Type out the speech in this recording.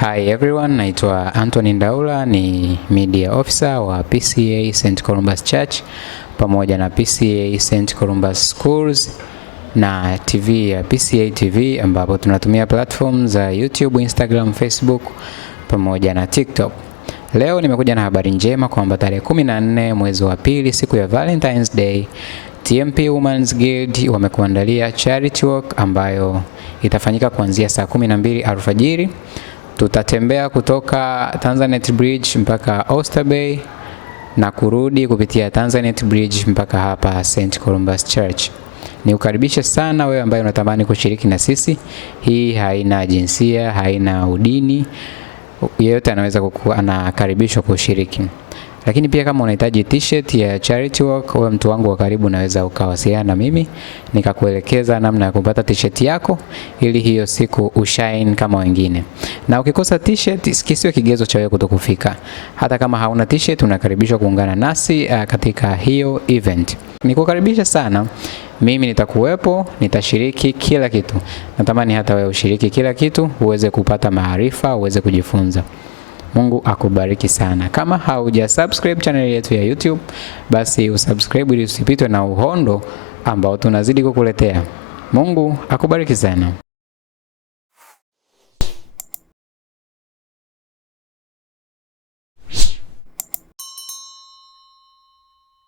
Hi everyone, naitwa Anthony Ndaula, ni media officer wa PCA St. Columbus Church pamoja na PCA St. Columbus Schools na TV ya PCA TV, ambapo tunatumia platform za YouTube, Instagram, Facebook pamoja na TikTok. Leo nimekuja na habari njema kwamba tarehe 14 mwezi wa pili, siku ya Valentine's Day, TMP Women's Guild wamekuandalia charity walk ambayo itafanyika kuanzia saa 12 alfajiri. Tutatembea kutoka Tanzanite Bridge mpaka Oyster Bay na kurudi kupitia Tanzanite Bridge mpaka hapa St. Columbus Church. Niukaribishe sana wewe ambaye unatamani kushiriki na sisi. Hii haina jinsia, haina udini. Yeyote anaweza anakaribishwa kushiriki. Lakini pia kama unahitaji t-shirt ya charity walk, wewe mtu wangu wa karibu, unaweza ukawasiliana na mimi nikakuelekeza namna ya kupata t-shirt yako ili hiyo siku ushine kama wengine. Na ukikosa t-shirt kisiwe kigezo cha wewe kutokufika. Hata kama hauna t-shirt unakaribishwa kuungana nasi katika hiyo event. Nikukaribisha sana. Mimi nitakuwepo, nitashiriki kila kitu. Natamani hata wewe ushiriki kila kitu, uweze kupata maarifa, uweze kujifunza. Mungu akubariki sana. Kama hauja subscribe channel yetu ya YouTube, basi usubscribe ili usipitwe na uhondo ambao tunazidi kukuletea. Mungu akubariki sana.